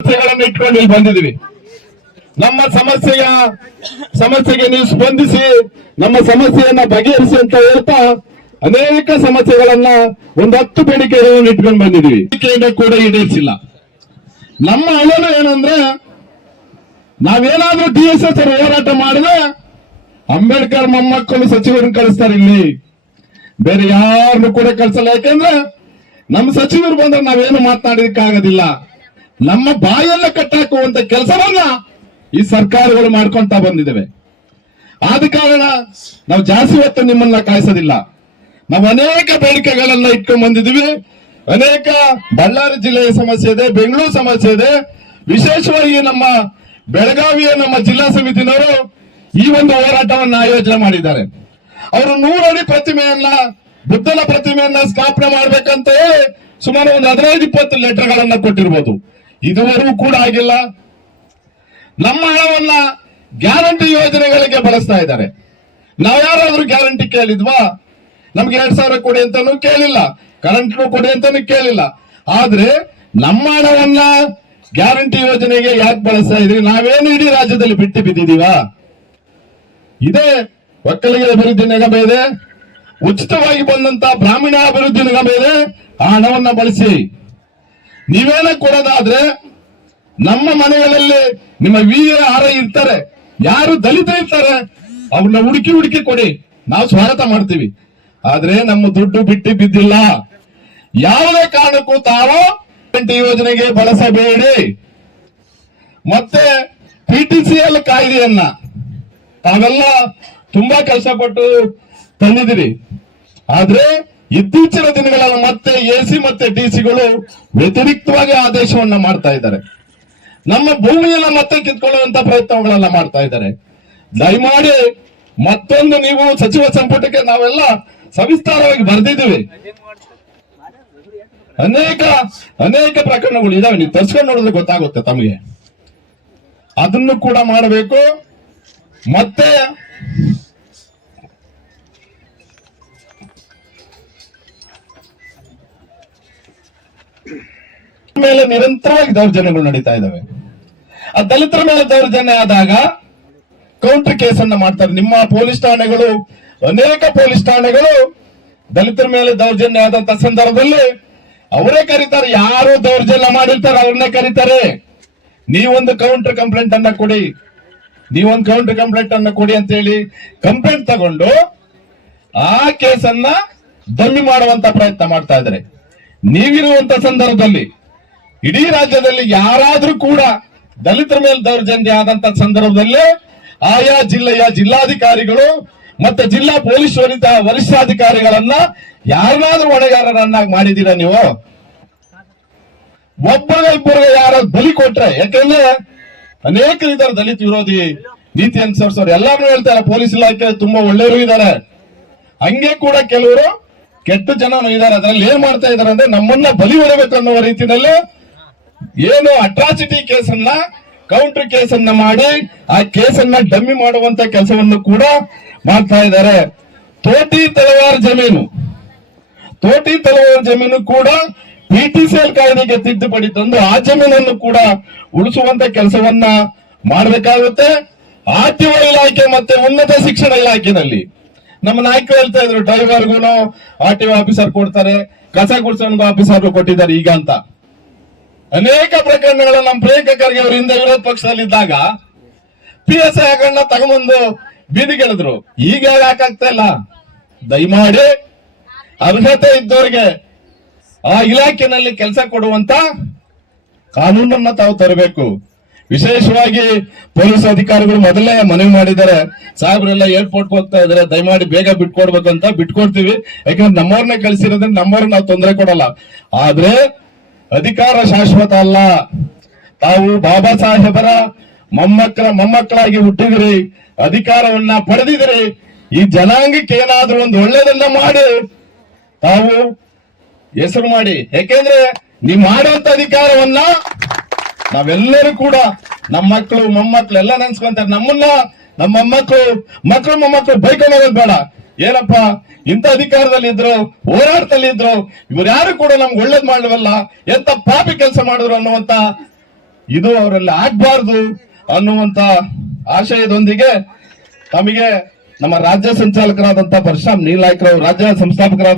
ಸಮಸ್ಯೆಗಳನ್ನು ಇಟ್ಕೊಂಡು ಇಲ್ಲಿ ಬಂದಿದ್ದೀವಿ. ನಮ್ಮ ಸಮಸ್ಯೆಗೆ ನೀವು ಸ್ಪಂದಿಸಿ ನಮ್ಮ ಸಮಸ್ಯೆಯನ್ನ ಬಗೆಹರಿಸಿ ಅಂತ ಹೇಳ್ತಾ ಅನೇಕ ಸಮಸ್ಯೆಗಳನ್ನ ಒಂದು 10 ಬೇಡಿಕೆಗಳನ್ನು ಇಟ್ಕೊಂಡು ಬಂದಿದ್ದೀವಿ. ಬೇಡಿಕೆಯನ್ನು ಕೂಡ ಈಡೇರಿಸಿಲ್ಲ. ನಮ್ಮ ಅಳಲು ಏನಂದ್ರೆ ನಾವೇನಾದ್ರೂ DSS ಹೋರಾಟ ಮಾಡಿದ್ರೆ ಅಂಬೇಡ್ಕರ್ ಮೊಮ್ಮಕ್ಕಳು ಸಚಿವರನ್ನು ಕಳಿಸ್ತಾರೆ, ಇಲ್ಲಿ ಬೇರೆ ಯಾರನ್ನು ಕೂಡ ಕಳಿಸಲ್ಲ. ಯಾಕೆಂದ್ರೆ ನಮ್ಮ ಸಚಿವರು ಬಂದ್ರೆ ನಾವೇನು ಮಾತನಾಡಲಿಕ್ಕಾಗೋದಿಲ್ಲ. ನಮ್ಮ ಬಾಯೆಲ್ಲ ಕಟ್ಟಾಕುವಂತ ಕೆಲಸವನ್ನ ಈ ಸರ್ಕಾರಗಳು ಮಾಡ್ಕೊಂತ ಬಂದಿದ್ದೇವೆ. ಆದ ಕಾರಣ ನಾವು ಜಾಸ್ತಿ ಹೊತ್ತು ನಿಮ್ಮನ್ನ ಕಾಯಿಸೋದಿಲ್ಲ. ನಾವು ಅನೇಕ ಬೇಡಿಕೆಗಳನ್ನ ಇಟ್ಕೊಂಡು ಬಂದಿದ್ದೀವಿ. ಅನೇಕ ಬಳ್ಳಾರಿ ಜಿಲ್ಲೆಯ ಸಮಸ್ಯೆ ಇದೆ, ಬೆಂಗಳೂರು ಸಮಸ್ಯೆ ಇದೆ. ವಿಶೇಷವಾಗಿ ನಮ್ಮ ಬೆಳಗಾವಿಯ ನಮ್ಮ ಜಿಲ್ಲಾ ಸಮಿತಿನವರು ಈ ಒಂದು ಹೋರಾಟವನ್ನ ಆಯೋಜನೆ ಮಾಡಿದ್ದಾರೆ. ಅವರು 100 ಅಡಿ ಪ್ರತಿಮೆಯನ್ನ, ಬುದ್ಧನ ಪ್ರತಿಮೆಯನ್ನ ಸ್ಥಾಪನೆ ಮಾಡ್ಬೇಕಂತ ಸುಮಾರು ಒಂದು 15-20 ಲೆಟರ್ಗಳನ್ನ ಕೊಟ್ಟಿರ್ಬೋದು. ಇದುವರೆಗೂ ಕೂಡ ಆಗಿಲ್ಲ. ನಮ್ಮ ಹಣವನ್ನ ಗ್ಯಾರಂಟಿ ಯೋಜನೆಗಳಿಗೆ ಬಳಸ್ತಾ ಇದ್ದಾರೆ. ನಾವು ಯಾರಾದ್ರೂ ಗ್ಯಾರಂಟಿ ಕೇಳಿದ್ವಾ? ನಮ್ಗೆ 2000 ಕೊಡಿ ಅಂತಾನು ಕೇಳಿಲ್ಲ, ಕರೆಂಟ್ ಕೊಡಿ ಅಂತಾನು ಕೇಳಿಲ್ಲ. ಆದ್ರೆ ನಮ್ಮ ಹಣವನ್ನ ಗ್ಯಾರಂಟಿ ಯೋಜನೆಗೆ ಯಾಕೆ ಬಳಸ್ತಾ ಇದ್ರಿ? ನಾವೇನು ಇಡೀ ರಾಜ್ಯದಲ್ಲಿ ಬಿಟ್ಟು ಬಿದ್ದಿದೀವಾ? ಇದೇ ಒಕ್ಕಲಿಗರ ಅಭಿವೃದ್ಧಿ ನಿಗಮ ಇದೆ, ಉಚಿತವಾಗಿ ಬಂದಂತ ಬ್ರಾಹ್ಮಣ ಅಭಿವೃದ್ಧಿ ನಿಗಮ ಇದೆ. ಆ ಹಣವನ್ನ ಬಳಸಿ. ನೀವೇನ ಕೊಡೋದಾದ್ರೆ ನಮ್ಮ ಮನೆಗಳಲ್ಲಿ ನಿಮ್ಮ VAR ಇರ್ತಾರೆ, ಯಾರು ದಲಿತ ಇರ್ತಾರೆ ಅವ್ರನ್ನ ಹುಡುಕಿ ಕೊಡಿ, ನಾವು ಸ್ವಾಗತ ಮಾಡ್ತೀವಿ. ಆದ್ರೆ ನಮ್ಮ ದುಡ್ಡು ಬಿಟ್ಟು ಬಿದ್ದಿಲ್ಲ. ಯಾವುದೇ ಕಾರಣಕ್ಕೂ ತಾವು ಯೋಜನೆಗೆ ಬಳಸಬೇಡಿ. ಮತ್ತೆ PTCL ಕಾಯ್ದೆಯನ್ನ ತಾವೆಲ್ಲ ತುಂಬಾ ಕಷ್ಟಪಟ್ಟು ತಂದಿದ್ದೀರಿ. ಆದ್ರೆ ಇತ್ತೀಚಿನ ದಿನಗಳಲ್ಲಿ ಮತ್ತೆ AC ಮತ್ತೆ TCಗಳು ವ್ಯತಿರಿಕ್ತವಾಗಿ ಆದೇಶವನ್ನ ಮಾಡ್ತಾ ಇದ್ದಾರೆ. ನಮ್ಮ ಭೂಮಿಯನ್ನ ಮತ್ತೆ ಕಿತ್ಕೊಳ್ಳುವಂತ ಪ್ರಯತ್ನಗಳನ್ನ ಮಾಡ್ತಾ ಇದ್ದಾರೆ. ದಯಮಾಡಿ ಮತ್ತೊಂದು ನೀವು ಸಚಿವ ಸಂಪುಟಕ್ಕೆ ನಾವೆಲ್ಲ ಸವಿಸ್ತಾರವಾಗಿ ಬರೆದಿದ್ದೀವಿ. ಅನೇಕ ಪ್ರಕರಣಗಳು ಇದಾವೆ, ನೀವು ತರ್ಸ್ಕೊಂಡು ನೋಡಿದ್ರೆ ಗೊತ್ತಾಗುತ್ತೆ ತಮಗೆ. ಅದನ್ನು ಕೂಡ ಮಾಡಬೇಕು. ಮತ್ತೆ ಮೇಲೆ ನಿರಂತರವಾಗಿ ದೌರ್ಜನ್ಯಗಳು ನಡೀತಾ ಇದ್ದಾವೆ. ಆ ದಲಿತರ ಮೇಲೆ ದೌರ್ಜನ್ಯ ಆದಾಗ ಕೌಂಟರ್ ಕೇಸನ್ನ ಮಾಡ್ತಾರೆ. ನಿಮ್ಮ ಪೊಲೀಸ್ ಠಾಣೆಗಳು, ಅನೇಕ ಪೊಲೀಸ್ ಠಾಣೆಗಳು ದಲಿತರ ಮೇಲೆ ದೌರ್ಜನ್ಯ ಆದಂತ ಸಂದರ್ಭದಲ್ಲಿ ಅವರೇ ಕರೀತಾರೆ. ಯಾರು ದೌರ್ಜನ್ಯ ಮಾಡಿರ್ತಾರೆ ಅವ್ರನ್ನೇ ಕರೀತಾರೆ. ನೀವೊಂದು ಕೌಂಟರ್ ಕಂಪ್ಲೇಂಟ್ ಅನ್ನ ಕೊಡಿ, ಅಂತ ಹೇಳಿ ಕಂಪ್ಲೇಂಟ್ ತಗೊಂಡು ಆ ಕೇಸನ್ನ ಡಮ್ಮಿ ಮಾಡುವಂತ ಪ್ರಯತ್ನ ಮಾಡ್ತಾ ಇದ್ದಾರೆ. ನೀವಿರುವಂತ ಸಂದರ್ಭದಲ್ಲಿ ಇಡೀ ರಾಜ್ಯದಲ್ಲಿ ಯಾರಾದ್ರೂ ಕೂಡ ದಲಿತರ ಮೇಲೆ ದೌರ್ಜನ್ಯ ಆದಂತ ಸಂದರ್ಭದಲ್ಲಿ ಆಯಾ ಜಿಲ್ಲೆಯ ಜಿಲ್ಲಾಧಿಕಾರಿಗಳು ಮತ್ತೆ ಜಿಲ್ಲಾ ಪೊಲೀಸ್ ವರಿಷ್ಠಾಧಿಕಾರಿಗಳನ್ನ ಯಾರನ್ನಾದ್ರೂ ಹೊಣೆಗಾರರನ್ನಾಗಿ ಮಾಡಿದೀರಾ ನೀವು? ಇಬ್ಬರಿಗೆ ಯಾರ ಬಲಿ ಕೊಟ್ರೆ? ಯಾಕಂದ್ರೆ ಅನೇಕ ಇದ್ದಾರೆ ದಲಿತ ವಿರೋಧಿ ನೀತಿ ಅನುಸರಿಸೋರು. ಎಲ್ಲಾರು ಹೇಳ್ತಾರೆ ಪೊಲೀಸ್ ಇಲಾಖೆ ತುಂಬಾ ಒಳ್ಳೆಯವರು ಇದ್ದಾರೆ, ಹಂಗೆ ಕೂಡ ಕೆಲವರು ಕೆಟ್ಟ ಜನನು ಇದ್ದಾರೆ. ಅದ್ರಲ್ಲಿ ಏನ್ ಮಾಡ್ತಾ ಇದಾರೆ ಅಂದ್ರೆ ನಮ್ಮನ್ನ ಬಲಿ ಹೊಡಬೇಕು ಅನ್ನುವ ರೀತಿಯಲ್ಲಿ ಏನು ಅಟ್ರಾಸಿಟಿ ಕೇಸನ್ನ, ಕೌಂಟರ್ ಕೇಸನ್ನ ಮಾಡಿ ಆ ಕೇಸನ್ನ ಡಮ್ಮಿ ಮಾಡುವಂತ ಕೆಲಸವನ್ನು ಕೂಡ ಮಾಡ್ತಾ ಇದ್ದಾರೆ. ತೋಟಿ ತಲವಾರ್ ಜಮೀನು ಕೂಡ PTCL ಕಾಯ್ದೆಗೆ ತಿದ್ದುಪಡಿ ತಂದು ಆ ಜಮೀನನ್ನು ಕೂಡ ಉಳಿಸುವಂತ ಕೆಲಸವನ್ನ ಮಾಡಬೇಕಾಗುತ್ತೆ. ಆರ್ಟಿಒ ಇಲಾಖೆ ಮತ್ತೆ ಉನ್ನತ ಶಿಕ್ಷಣ ಇಲಾಖೆನಲ್ಲಿ ನಮ್ಮ ನಾಯಕರು ಹೇಳ್ತಾ ಇದ್ರು, ಡ್ರೈವರ್ಗೂ RTO ಆಫೀಸರ್ ಕೊಡ್ತಾರೆ, ಕಸ ಗುಡ್ಸೋನ್ಗೂ ಆಫೀಸರ್ ಕೊಟ್ಟಿದ್ದಾರೆ ಈಗ ಅಂತ. ಅನೇಕ ಪ್ರಕರಣಗಳು ನಮ್ಮ ಪ್ರಿಯಾಂಕ ಖರ್ಗೆ ಅವರು ಹಿಂದೆ ವಿರೋಧ ಪಕ್ಷದಲ್ಲಿದ್ದಾಗ PSI ಆಗಣ್ಣ ತಗೊಂಬಂದು ಬೀದಿಗೆಳೆದ್ರು. ಈಗ ಯಾಕಾಗ್ತಾ ಇಲ್ಲ? ದಯಮಾಡಿ ಅರ್ಹತೆ ಇದ್ದವರಿಗೆ ಆ ಇಲಾಖೆನಲ್ಲಿ ಕೆಲಸ ಕೊಡುವಂತ ಕಾನೂನನ್ನ ತಾವು ತರಬೇಕು. ವಿಶೇಷವಾಗಿ ಪೊಲೀಸ್ ಅಧಿಕಾರಿಗಳು ಮೊದಲೇ ಮನವಿ ಮಾಡಿದ್ದಾರೆ, ಸಾಹೇಬ್ರೆಲ್ಲ ಏರ್ಪೋರ್ಟ್ ಹೋಗ್ತಾ ಇದಾರೆ, ದಯಮಾಡಿ ಬೇಗ ಬಿಟ್ಕೊಡ್ಬೇಕು ಅಂತ. ಬಿಟ್ಕೊಡ್ತೀವಿ, ಯಾಕಂದ್ರೆ ನಮ್ಮವ್ರನ್ನೇ ಕಳಿಸಿರೋದ್ರೆ ನಮ್ಮವ್ರನ್ನ ನಾವು ತೊಂದರೆ ಕೊಡಲ್ಲ. ಆದ್ರೆ ಅಧಿಕಾರ ಶಾಶ್ವತ ಅಲ್ಲ. ತಾವು ಬಾಬಾ ಸಾಹೇಬರ ಮೊಮ್ಮಕ್ಕಳಾಗಿ ಹುಟ್ಟಿದಿರಿ, ಅಧಿಕಾರವನ್ನ ಪಡೆದಿದ್ರಿ. ಈ ಜನಾಂಗಕ್ಕೆ ಏನಾದ್ರೂ ಒಂದು ಒಳ್ಳೇದನ್ನ ಮಾಡಿ ತಾವು ಹೆಸರು ಮಾಡಿ. ಯಾಕೆಂದ್ರೆ ನೀವು ಮಾಡುವಂತ ಅಧಿಕಾರವನ್ನ ನಾವೆಲ್ಲರೂ ಕೂಡ ನಮ್ಮ ಮಕ್ಕಳು ಮೊಮ್ಮಕ್ಕಳು ಎಲ್ಲ ನೆನ್ಸ್ಕೊಂತಾರೆ. ನಮ್ಮ ಮೊಮ್ಮಕ್ಕಳು ಬೈಕೊಂಡು ಹೋಗೋದು ಬೇಡ. ಏನಪ್ಪ ಇಂಥ ಅಧಿಕಾರದಲ್ಲಿ ಇದ್ರು, ಹೋರಾಟದಲ್ಲಿ ಇದ್ರು, ಇವ್ರು ಯಾರು ಕೂಡ ನಮ್ಗೆ ಒಳ್ಳೇದ್ ಮಾಡವಲ್ಲ, ಎಂತ ಪಾಪಿ ಕೆಲಸ ಮಾಡಿದ್ರು ಅನ್ನುವಂತ ಇದು ಅವರಲ್ಲಿ ಆಗ್ಬಾರ್ದು ಅನ್ನುವಂತ ಆಶಯದೊಂದಿಗೆ ತಮಗೆ ನಮ್ಮ ರಾಜ್ಯ ಸಂಚಾಲಕರಾದಂತಹ ಪರಶುರಾಮ್ ನೀಲಾಯ್ಕರವರು, ರಾಜ್ಯ ಸಂಸ್ಥಾಪಕರಾದ